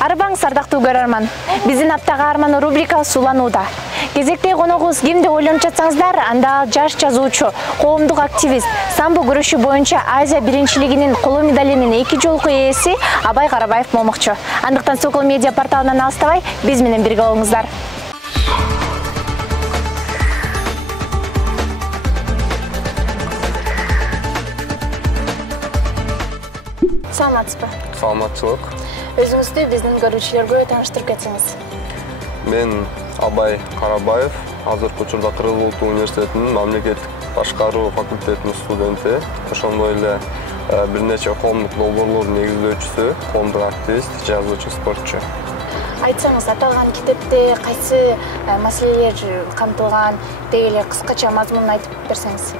Арбаң сардактуу көрөрман. Биздин аптага арман рубрика суланууда. Кезектеги коногубуз ким деп ойлонуп жатсаңыздар, анда жаш жазуучу, коомдук активист, самбо күрөшү боюнча Азия биринчилигинин коло медалинин 2 жолку ээси Абай Карабаев болмокчу. Андыктан Сокол медиа порталынан алыстабай, биз менен бирге болуңуздар. Саламатсызбы? Саламатчылык. Өзүңүздү биздин көрүүчүлөргө тааныштырып кетсеңиз. Мен Абай Карабаев, азыркы учурда Кыргыз Улуттук университетинин мамлекеттик башкаруу факультетинин студенти, ошондой эле бир нече коомдук долбоорлордун негиздөөчүсү, коомдук активист, жазуучу, спортчу. Айтсаңыз, аталган китепте кайсы маселелер камтылган, деги эле кыскача мазмунун айтып берсеңиз.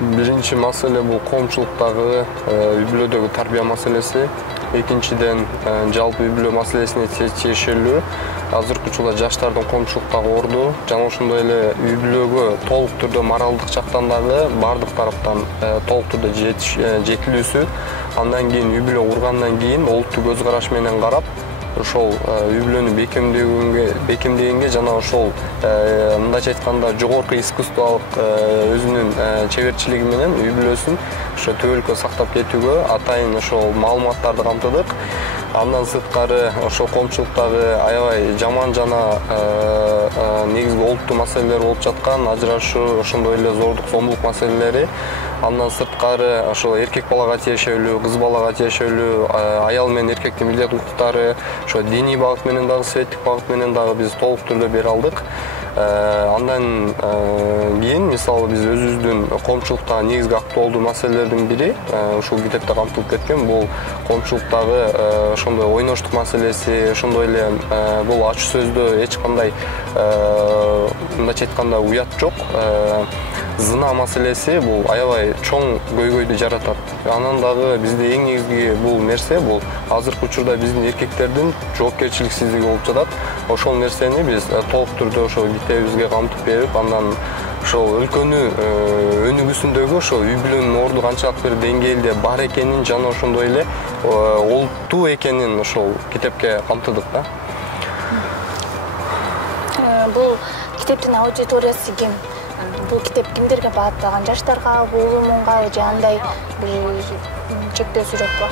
Биринчи маселе бул коомчулуктагы үй бүлөдөгү тарбия маселеси. Экинчиден жалпы үй бүлө маселесине тиешелүү азыркы учурда жаштардын коомчулуктагы орду жана ошондой эле үй бүлөгө толук түрдө моралдык жактан дагы бардык тараптан толук түрдө жетилүүсү. Андан кийин үй бүлө кургандан кийин олуттук көз караш менен карап, ошол үй бүлөнү бекемдегенге жана ошол мындайча айтканда жогорку искусстволук өзүнүн чеберчилиги менен үй бүлөсүн ошо төбөлүккө сактап кетүүгө атайын ошол маалыматтарды камтыдык. Андан сырткары ошол коомчулуктагы аябай жаман жана негизги олуттуу маселелер болуп жаткан ажырашуу, ошондой эле зордук зомбулук маселелери. Андан сырткары ошол эркек балага тиешелүү, кыз балага тиешелүү аял менен эркектин милдет укуктары, ошо диний багыт менен дагы, светтик багыт менен дагы биз толук түрдө бере алдык. Андан кийин мисалы биз өзүбүздүн коомчулуктагы негизги актуалдуу маселелердин бири ушул китепте камтылып кеткен, бул коомчулуктагы ошондой ойноштук маселеси, ошондой эле бул ачуу сөздө эч кандай мындайча айтканда уят жок. Зына маселеси бул аябай чоң көйгөйдү жаратат. Анан дагы бизде эң негизги бул нерсе бул азыркы учурда биздин эркектердин жоопкерчиликсиздиги болуп жатат. Ошол нерсени биз толук түрдө ошол китебибизге камтып берип, андан ошол өлкөнү өнүгүүсүндөгү ошол үй бүлөнүн орду канчалык бир деңгээлде бар экенин жана ошондой эле олуттуу экенин ошол китепке камтыдык да. Бул китептин аудиториясы ким? Бул китеп кимдерге багытталган? Жаштаргабы, улуу-муңгабы же андай бир чектөөсү жокпу?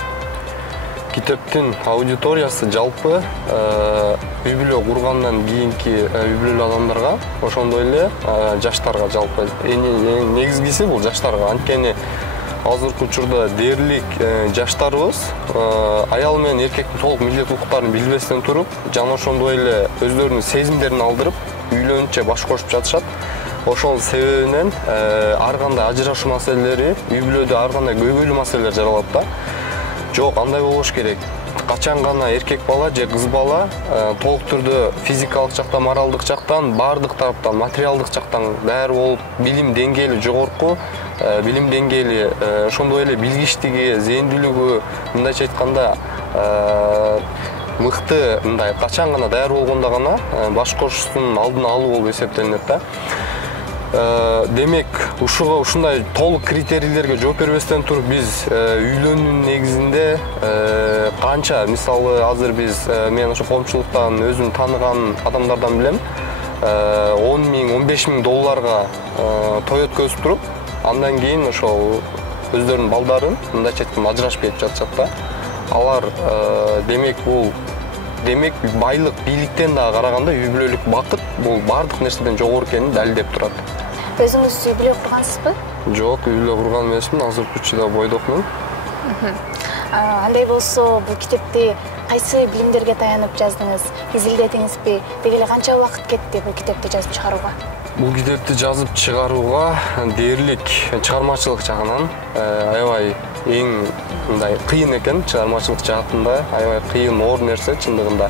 Китептин аудиториясы жалпы үй бүлө кургандан кийинки үй бүлөлүү адамдарга, ошондой эле жаштарга жалпы. Эң негизгиси бул жаштарга. Анткени азыркы учурда дээрлик жаштарыбыз аял менен эркектин толук милдет укуктарын билбестен туруп, жана ошондой эле өздөрүнүн сезимдерин алдырып, үйлөнүнчө баш кошуп жатышат. Ошол себебинен ар кандай ажырашуу маселелери, үй бүлөдө ар кандай көйгөйлүү маселелер жаралат да. Жок, андай болбош керек. Качан гана эркек бала же кыз бала толук түрдө физикалык жактан, моралдык жактан, бардык тараптан, материалдык жактан даяр болуп, билим деңгээли жогорку, билим деңгээли, ошондой эле билгичтиги, зээндүүлүгү, мындайча айтканда мыкты, мындай качан гана даяр болгондо гана баш кошуштун алдын алуу болуп эсептелинет да. Демек, ушундай толук критерийлерге жооп бербестен туруп биз үйлөнүүнүн негизинде канча, мисалы азыр биз мен ошо коомчулуктан өзүм тааныган адамдардан билем, 10 миң, 15 миң долларга той өткөзүп туруп, андан кийин ошол өздөрүнүн балдарын мындайча айтканда ажырашып кетип жатышат да. Алар демек байлык, бийликтен дагы караганда үй бүлөлүк бакыт бул бардык нерседен жогору экенин далилдеп турат. Өзүңүз үй бүлө кургансызбы? Жок, үй бүлө курган эмесмин, азыркы учурда бойдокмун. Андай болсо, бул китепти кайсы билимдерге таянып жаздыңыз, изилдедиңизби? Деги эле канча убакыт кетти бул китепти жазып чыгарууга? Бул китепти жазып чыгарууга дээрлик чыгармачылык жагынан аябай эң мындай кыйын экен, чыгармачылык жаатында аябай кыйын, оор нерсе чындыгында.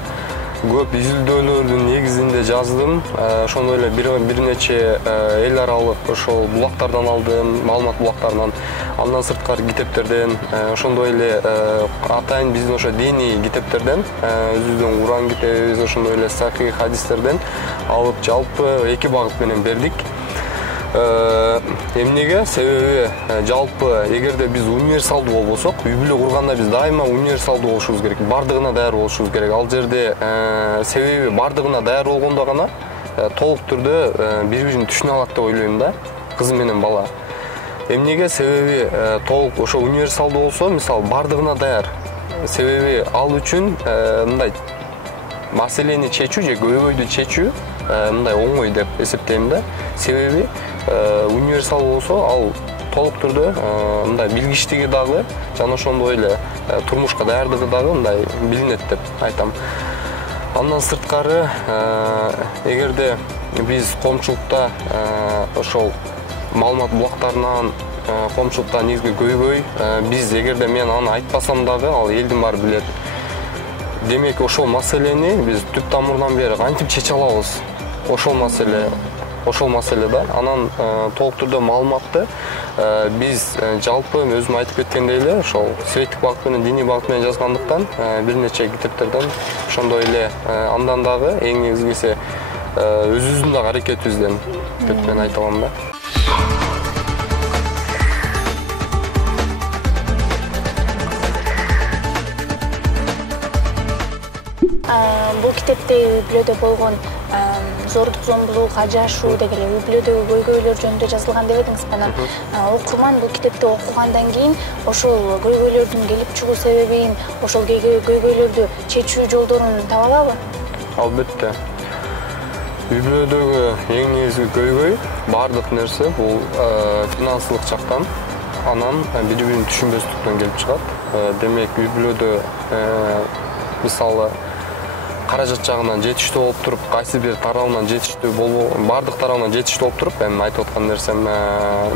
Көп изилдөөлөрдүн негизинде жаздым. Ошондой эле бир нече эл аралык ошол булактардан алдым, маалымат булактарынан. Андан сырткары китептерден, ошондой эле атайын биздин ошо диний китептерден, өзүбүздүн Куран китебибиз, ошондой эле сахих хадистерден алып жалпы 2 багыт менен бердик. Эмнеге? Себеби жалпы эгерде биз универсалдуу болбосок, үй бүлө курганда биз дайыма универсалдуу болушубуз керек, бардыгына даяр болушубуз керек. Ал жерде себеби бардыгына даяр болгондо гана толук түрдө бири-бирин түшүнө алат деп ойлойм да, кыз менен бала. Эмнеге? Себеби толук ошо универсалдуу болсо, мисалы бардыгына даяр. Себеби ал үчүн мындай маселени чечүү же көйгөйдү чечүү мындай оңой деп эсептейм да. Себеби универсал болсо ал толук түрдө мындай билгичтиги дагы жана ошондой эле турмушка даярдыгы дагы мындай билинет деп айтам. Андан сырткары эгерде биз коомчулукта ошол маалымат булактарынан коомчулукта негизги көйгөй биз эгерде мен аны айтпасам дагы ал элдин баары билет. Демек ошол маселени биз түп тамырынан бери кантип чече алабыз? Ошол маселе да. Анан толук түрдө маалыматты биз жалпы өзүм айтып кеткендей эле ошол светтик багыт менен диний багыт менен жазгандыктан бир нече китептерден ошондой эле андан дагы эң негизгиси өзүбүздүн дагы аракетибизден деп мен айта алам да. Бул китепте үй бүлөдө болгон зордук зомбулук, ажырашуу деги эле үй бүлөдөгү көйгөйлөр жөнүндө жазылган деп этиңиз. Анан окурман бул китепти окугандан кийин ошол көйгөйлөрдүн келип чыгуу себебин, ошол көйгөйлөрдү чечүү жолдорун таба алабы? Албетте. Үй бүлөдөгү эң негизги көйгөй бардык нерсе бул финансылык жактан, анан бири-бирин түшүнбөстүктөн келип чыгат. Демек үй бүлөдө мисалы каражат жагынан жетиштүү болуп туруп, кайсы бир тарабынан жетиштүү болбогон, бардык тарабынан жетиштүү болуп туруп, эми айтып аткан нерсем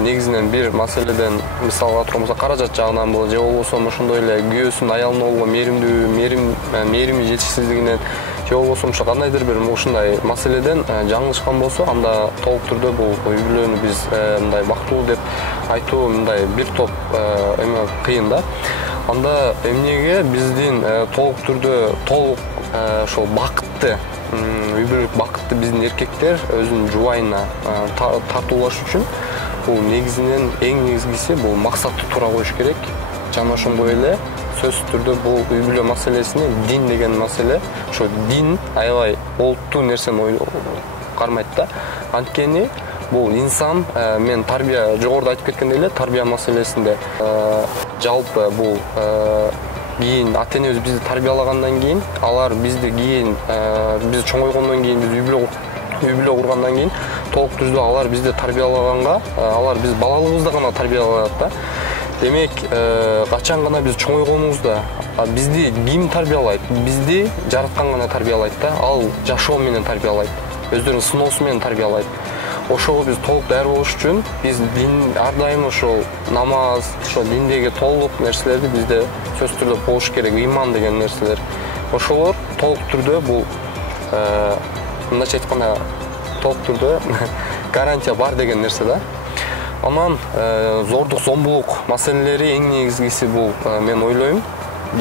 негизинен бир маселеден мисалга турган болсо каражат жагынан болот, же болбосо ошондой эле күйөөсүнүн аялына болгон мээрими жетишсиздигинен, же болбосо ошо кандайдыр бир ушундай маселеден жаңылышкан болсо, анда толук түрдө бул үй бүлөнү биз мындай бактылуу деп айтуу мындай бир топ эме кыйын да. Анда эмнеге биздин толук түрдө ошол бакытты, үй бүлөлүк бакытты биздин эркектер өзүнүн жубайына тартуулаш үчүн бул негизинен эң негизгиси бул максатты туура коюш керек. Жана ошондой эле сөзсүз түрдө бул үй бүлө маселесине дин деген маселе, ошо дин аябай олуттуу нерсени кармайт да. Анткени бул инсан, мен тарбия жогоруда айтып кеткендей эле, тарбия маселесинде жалпы бул кийин ата-энебиз бизди тарбиялагандан кийин, алар бизди кийин биз чоңойгондон кийин, биз үй бүлө кургандан кийин толук түрдө алар бизди тарбиялаганга, алар биз балалыгыбызда гана тарбиялагат да. Демек, качан гана биз чоңойгонубузда бизди ким тарбиялайт? Бизди жараткан гана тарбиялайт да. Ал жашоо менен тарбиялайт, өздөрүнүн сыноосу менен тарбиялайт. Ошого биз толук даяр болуш үчүн биз ар дайым ошол намаз, ошол диндеги толук нерселерди бизде сөзсүз түрдө болуш керек, ыйман деген нерселер. Ошолор толук түрдө бул мындайча айтканда толук түрдө гарантия бар деген нерсе да. Анан зордук зомбулук маселелери эң негизгиси бул мен ойлойм,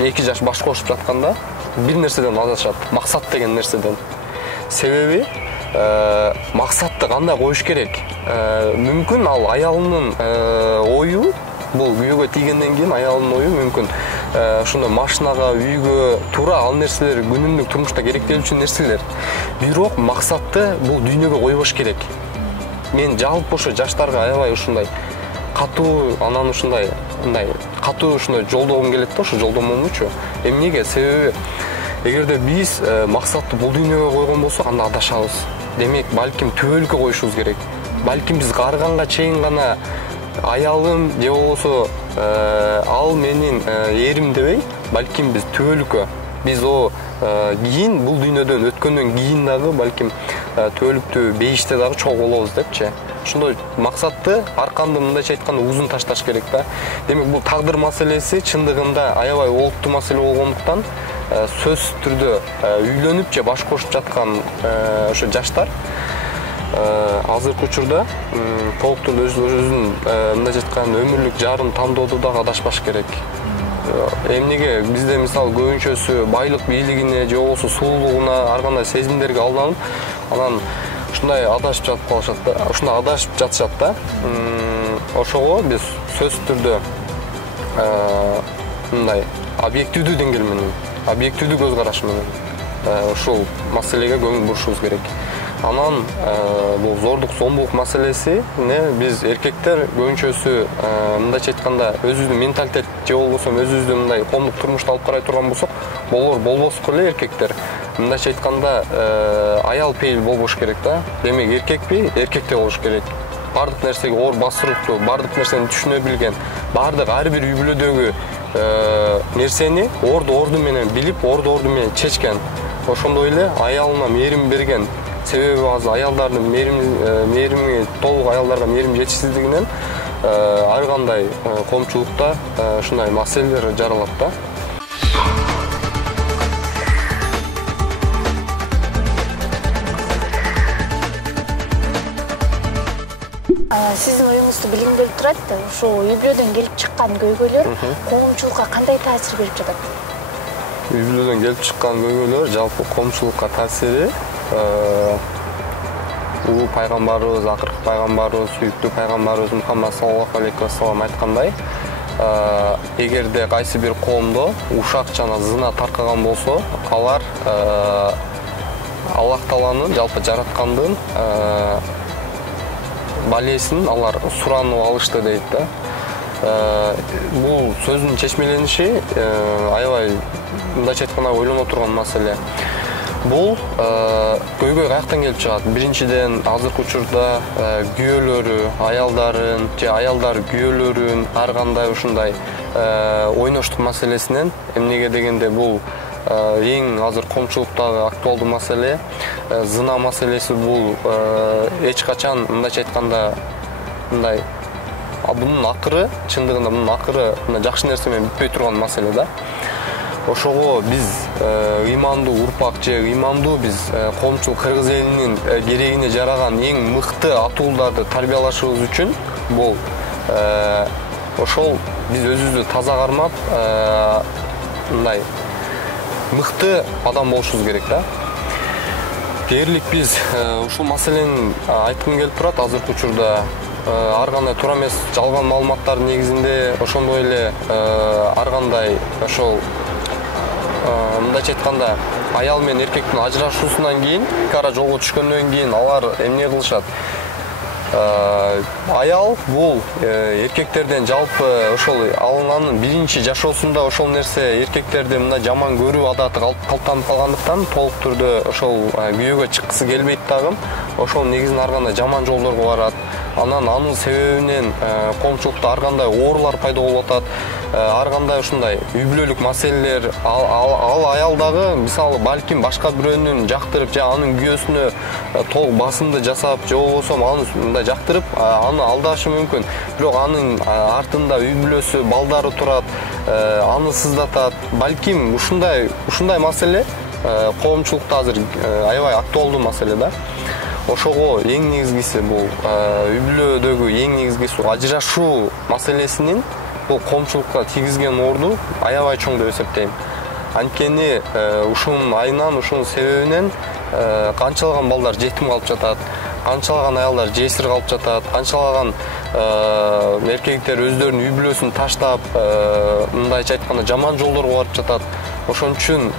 эки жаш баш кошуп жатканда бир нерседен адашат, максат деген нерседен. Себеби максатты кандай коюш керек? Мүмкүн ал аялынын ою, бул күйөөгө тийгенден кийин аялынын ою мүмкүн ошондой машинага, үйгө туура ал нерселер күнүмдүк турмушта керектелүүчү нерселер. Бирок максатты бул дүйнөгө койбош керек. Мен жалпы ошо жаштарга аябай ушундай катуу, анан ушундай катуу ушундай жолдогум келет да, ошо жолдомомучу. Эмнеге? Себеби эгерде биз максатты бул дүйнөгө койгон болсок, анда адашабыз. Демек, балким түбөлүккө коюшубуз керек. Балким биз карыганга чейин гана аялым же болбосо ал менин эрим дебей, балким биз түбөлүккө, биз кийин бул дүйнөдөн өткөндөн кийин дагы балким түбөлүктүү бейиште дагы чогуу болобуз депчи. Ошондой максатты арканды мындайча айтканда узун ташташ керек да. Демек, бул тагдыр маселеси чындыгында аябай олуттуу маселе болгондуктан сөзсүз түрдө үйлөнүп же баш кошуп жаткан ошо жаштар азыркы учурда толук түрдө өзүнүн мындайча айтканда өмүрлүк жарын тандоодо дагы адашпаш керек. Эмнеге? Бизде мисалы көбүнчөсү байлык бийлигине же болбосо сулуулугуна, ар кандай сезимдерге алданып, анан ушундай адашып жатып калышат да, ушундай адашып жатышат да. Ошого биз сөзсүз түрдө мындай объективдүү деңгээл менен, объективдүү көз караш менен ушул маселеге көңүл бурушубуз керек. Анан бул зордук зомбулук маселесине биз эркектер көбүнчөсү мындайча айтканда өзүбүздүн менталитет же болбосо өзүбүздүн мындай коомдук турмушту алып карай турган болсок, болбоско эле эркектер мындайча айтканда аял пейил болбош керек да. Демек эркекпи, эркектей болуш керек. Бардык нерсеге оор басыруктуу, бардык нерсени түшүнө билген, бардык ар бир үй бүлөдөгү нерсени орду менен билип, орду менен чечкен. Ошондой эле аялына мээрим берген. Себеби азыр аялдардын мээрими толук аялдарга мээрим жетишсиздигинен ар кандай коомчулукта ушундай маселелер жаралат да. Сиздин оюңузду билгим келип турат. Ушул үй бүлөдөн келип чыккан көйгөйлөр коомчулукка кандай таасир берип жатат? Үй бүлөдөн келип чыккан көйгөйлөр жалпы коомчулукка таасири улуу пайгамбарыбыз, акыркы пайгамбарыбыз, сүйүктүү пайгамбарыбыз Мухаммад саллаллаху алейхи вассалам айткандай, эгерде кайсы бир коомдо ушак жана зына таркаган болсо, алар Аллах Тааланын жалпы жараткандын балесин алар суранып алышты дейт да. Бул сөздүн чечмелениши аябай мындайча айтканда ойлоно турган маселе. Бул көйгөй каяктан келип чыгат? Биринчиден азыркы учурда күйөөлөрү, аялдарын же аялдар күйөөлөрүн ар кандай ушундай ойноштук маселесинен, эмнеге дегенде бул эң азыр коомчулуктагы актуалдуу маселе, зына маселеси. Бул эч качан мындайча айтканда мындай бунун акыры, чындыгында бунун акыры жакшы нерсе менен бүтпөй турган маселе да. Ошого биз ыймандуу урпак же ыймандуу биз коомчулук кыргыз элинин керегине жараган эң мыкты атууларды тарбиялашыбыз үчүн бул ошол биз өзүбүздү таза кармап мындай мыкты адам болушубуз керек да. Дээрлик биз ушул маселени айткым келип турат. Азыркы учурда ар кандай туура эмес жалган маалыматтардын негизинде, ошондой эле ар кандай ошол мындайча айтканда аял менен эркектин ажырашуусунан кийин, кара жолго түшкөндөн кийин алар эмне кылышат? Аял бул эркектерден жалпы ошол алынганын биринчи жашоосунда ошол нерсе эркектерди мындай жаман көрүү адаты калыптанып калгандыктан толук түрдө ошол күйөөгө чыккысы келбейт дагы. Ошол негизинен ар кандай жаман жолдорго барат. Анан анын себебинен коомчулукта ар кандай оорулар пайда болуп атат. Ар кандай ушундай үй бүлөлүк маселелер, ал аял дагы мисалы балким башка бирөөнүн жактырып же анын күйөөсүнө толук басымды жасап же болбосо аны мындай жактырып аны алдашы мүмкүн. Бирок анын артында үй бүлөсү, балдары турат, аны сыздатат. Балким ушундай маселе коомчулукта азыр аябай актуалдуу маселе да. Ошого эң негизгиси бул үй бүлөдөгү эң негизгиси ажырашуу маселесинин бул коомчулукка тийгизген орду аябай чоң деп эсептейм. Анткени ушунун айынан, ушунун себебинен канчалаган балдар жетим калып жатат, канчалаган аялдар жесир калып жатат, канчалаган эркектер өздөрүнүн үй бүлөсүн таштап, мындайча айтканда жаман жолдорго барып жатат. Ошон үчүн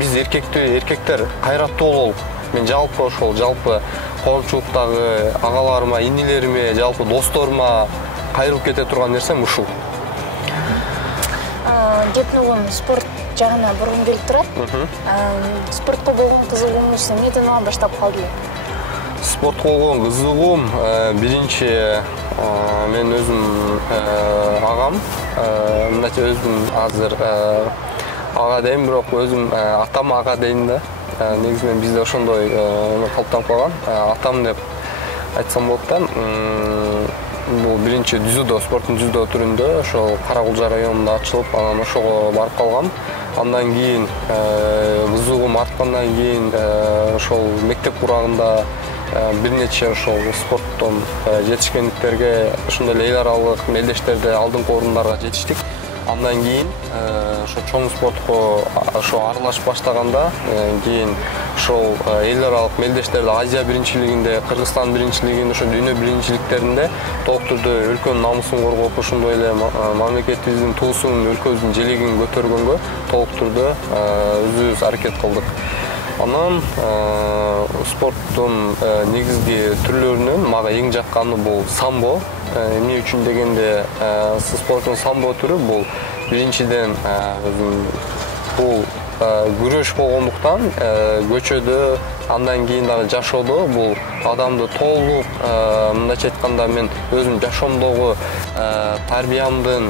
биз эркектер кайраттуу бололук. Мен жалпы коомчулуктагы агаларыма, инилериме, жалпы досторума кайрылып кете турган нерсем ушул. Кетнугун спорт жагына бургум келип турат. Спортко болгон кызыгууңуз эмнеден улам баштап калды? Спортко болгон кызыгуум биринчи мен өзүм агам, мындайча өзүм азыр ага дейм, бирок өзүм атам ага дейм да. Негизинен бизде ошондой калыптанып калган. Атам деп айтсам болот да. Бул биринчи дзюдо, спорттун дзюдо түрүндө ошол Каракулжа районунда ачылып, анан ошого барып калгам. Андан кийин кызыгуум арткандан кийин ошол мектеп курагында бир нече ошол спорттон жетишкендиктерге, ошондой эле эл аралык мелдештерде алдыңкы орундарга жетиштик. Андан кийин ошо чоң спортко ошо аралашып баштаганда кийин ошол эл аралык мелдештерде Азия биринчилигинде, Кыргызстан биринчилигинде, ошо дүйнө биринчиликтеринде толук түрдө өлкөнүн намысын коргоп, ошондой эле мамлекетибиздин туусун, өлкөбүздүн желегин көтөргөнгө толук түрдө өзүбүз аракет кылдык. Анан спорттун негизги түрлөрүнөн мага эң жакканы бул самбо. Эмне үчүн дегенде, спорттун самбо түрү бул биринчиден бул күрөш болгондуктан көчөдө, андан кийин дагы жашоодо бул адамды толук, мындайча айтканда мен өзүм жашоомдогу тарбиямдын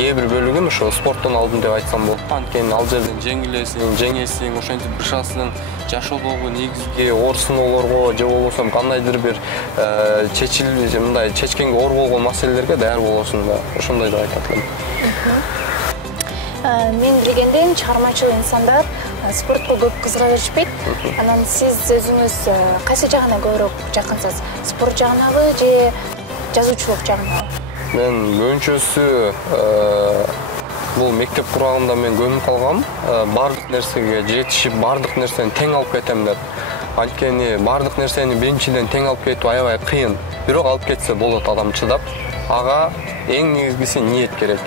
кээ бир бөлүгүн ошо спорттон алдым деп айтсам болот. Анткени ал жерден жеңилесиң, жеңесиң, ошентип бышасың, жашоодогу негизги оор сыноолорго же болбосо кандайдыр бир мындай чечкенге оор болгон маселелерге даяр болосуң да, ошондой деп айтат элем. Мен билгенден чыгармачыл инсандар спортко көп кызыга беришпейт. Анан сиз өзүңүз кайсы жагына көбүрөөк жакынсыз? Спорт жагынабы же жазуучулук жагынабы? Мен көбүнчөсү бул мектеп курагында мен көмүп калгам. Бардык нерсеге жетишип, бардык нерсени тең алып кетем деп. Анткени бардык нерсени биринчиден тең алып кетүү аябай кыйын. Бирок алып кетсе болот адам чыдап. Ага эң негизгиси ниет керек.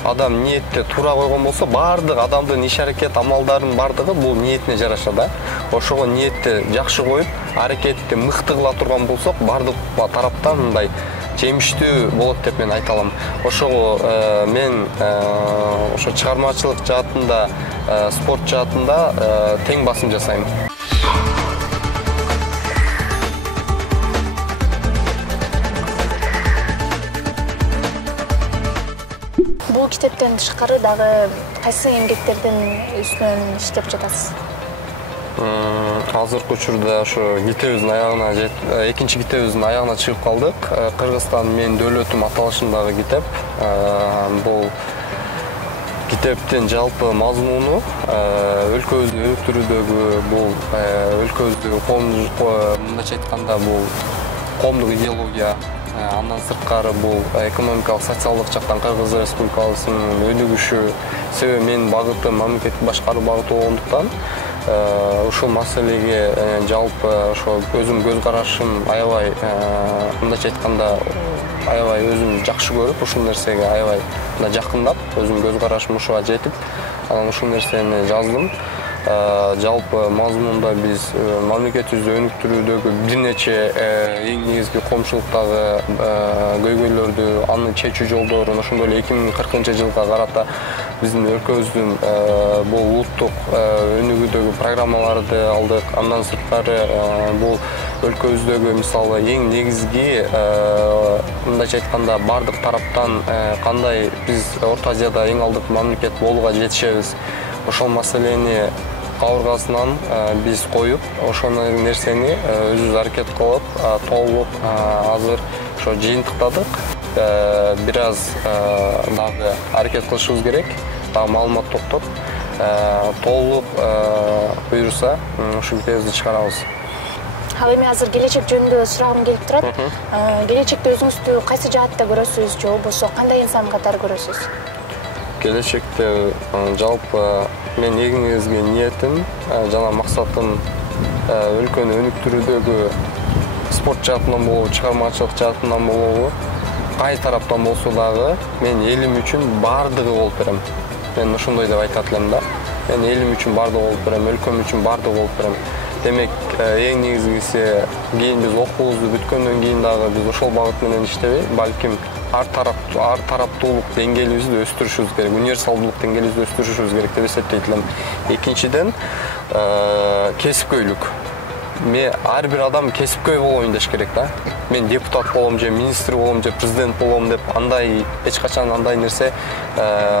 Адам ниетте туура койгон болсо, бардык адамдын иш-аракет амалдарынын бардыгы бул ниетине жараша да. Ошого ниетти жакшы коюп, аракетти мыкты кыла турган болсок, бардык тараптан мындай жемиштүү болот деп мен айта алам. Ошого мен ошо чыгармачылык жаатында, спорт жаатында тең басым жасайм. Бул китептен тышкары дагы кайсы эмгектердин үстүнөн иштеп жатасыз? Азыркы учурда ошо китебибиздин аягына экинчи китебибиздин аягына чыгып калдык. Кыргызстан менин дөөлөтүм аталышындагы китеп. Бул китептин жалпы мазмуну өлкөбүздү өнүктүрүүдөгү, бул өлкөбүздү мындайча айтканда бул коомдук идеология, андан сырткары бул экономикалык, социалдык жактан Кыргыз Республикасынын өнүгүшү, себеби менин багытым мамлекеттик башкаруу багыты болгондуктан ушул маселеге жалпы ошо өзүм көз карашым аябай, мындайча айтканда аябай өзүм жакшы көрүп, ушул нерсеге аябай жакындап, өзүм көз карашым ушуга жетип, анан ушул нерсени жаздым. Жалпы мазмунда биз мамлекетибизди өнүктүрүүдөгү бир нече эң негизги коомчулуктагы көйгөйлөрдү, аны чечүү жолдорун, ошондой эле 2040-жылга карата биздин өлкөбүздүн бул улуттук өнүгүүдөгү программаларды алдык. Андан сырткары бул өлкөбүздөгү мисалы эң негизги мындайча айтканда бардык тараптан кандай биз Орто Азияда эң алдыңкы мамлекет болууга жетишебиз, ошол маселени кабыргасынан биз коюп, ошол нерсени өзүбүз аракет кылып, толук азыр ошо жыйынтыктадык. Бир аз дагы аракет кылышыбыз керек, дагы маалымат топтоп, толук буйруса ушул китебибизди чыгарабыз. Ал эми азыр келечек жөнүндө сурагым келип турат. Келечекте өзүңүздү кайсы жаатта көрөсүз, же болбосо кандай инсан катары көрөсүз? Келечекте жалпы мен эң негизги ниетим жана максатым өлкөнү өнүктүрүүдөгү спорт жаатынан болобу, чыгармачылык жаатынан болобу, кай тараптан болсо дагы мен элим үчүн бардыгы болуп берем. Мен ошондой деп айтат элем да. Мен элим үчүн бардыгы болуп берем, өлкөм үчүн бардыгы болуп берем. Демек, эң негизгиси кийин биз окуубузду бүткөндөн кийин дагы биз ошол багыт менен иштебей, балким ар тараптуулук деңгээлибизди өстүрүшүбүз керек, универсалдуулук деңгээлибизди өстүрүшүбүз керек деп эсептейт элем. Экинчиден, кесипкөйлүк. Ар бир адам кесипкөй болоюн деш керек да. Мен депутат болом же министр болом же президент болом деп андай эч качан андай нерсе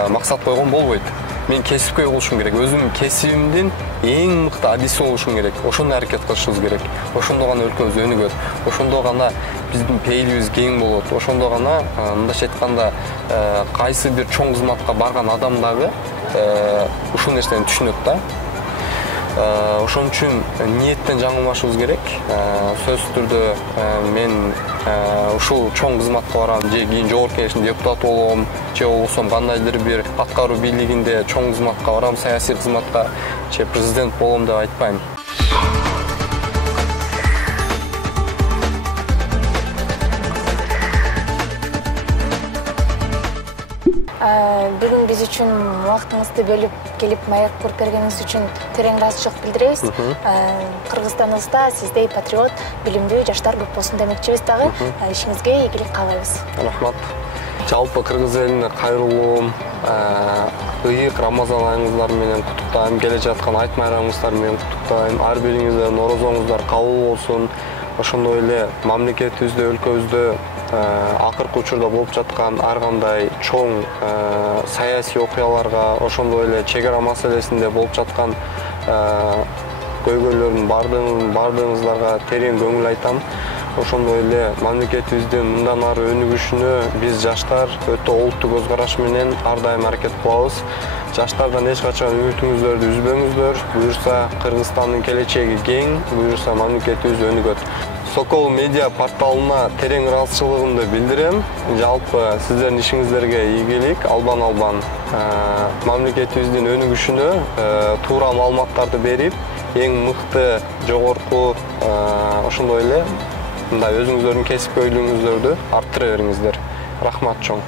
максат койгон болбойт. Мен кесипкөй болушум керек, өзүмдүн кесибимдин эң мыкты адиси болушум керек. Ошондо аракет кылышыбыз керек. Ошондо гана өлкөбүз өнүгөт. Ошондо гана биздин пейилибиз кең болот. Ошондо гана мындайча айтканда кайсы бир чоң кызматка барган адам дагы ушул нерсени түшүнөт да. Ошон үчүн ниеттен жаңылмашыбыз керек. Сөзсүз түрдө мен ушул чоң кызматка барам, же кийин жогорку кеңештин депутаты болом, же болбосо кандайдыр бир аткаруу бийлигинде чоң кызматка барам, саясий кызматка, же президент болом деп айтпайм. Бүгүн биз үчүн убактыңызды бөлүп келип маек куруп бергениңиз үчүн терең ыраазычылык билдиребиз. Кыргызстаныбызда сиздей патриот, билимдүү жаштар көп болсун демекчибиз дагы. Ишиңизге ийгилик каалайбыз. Рахмат. Жалпы кыргыз элине кайрылуум, ыйык Рамазан айыңыздар менен куттуктайм, келе жаткан айт майрамыңыздар менен куттуктайм. Ар бириңиздин орозоңуздар кабыл болсун. Ошондой эле мамлекетибизде, өлкөбүздө акыркы учурда болуп жаткан ар кандай чоң саясий окуяларга, ошондой эле чек ара маселесинде болуп жаткан көйгөйлөрдүн бардыгыңыздарга терең көңүл айтам. Ошондой эле мамлекетибиздин мындан ары өнүгүшүнө биз жаштар өтө олуттуу көз караш менен ар дайым аракет кылабыз. Жаштардан эч качан үмүтүңүздөрдү үзбөңүздөр. Буюрса Кыргызстандын келечеги кең, буюрса мамлекетибиз өнүгөт. Сокол медиа порталына терең ыраазычылыгымды билдирем. Жалпы сиздердин ишиңиздерге ийгилик, албан мамлекетибиздин өнүгүшүнө туура маалыматтарды берип, эң мыкты, жогорку ошондой эле мындай өзүңүздөрдүн кесипкөйлүгүңүздөрдү арттыра бериңиздер. Рахмат чоң.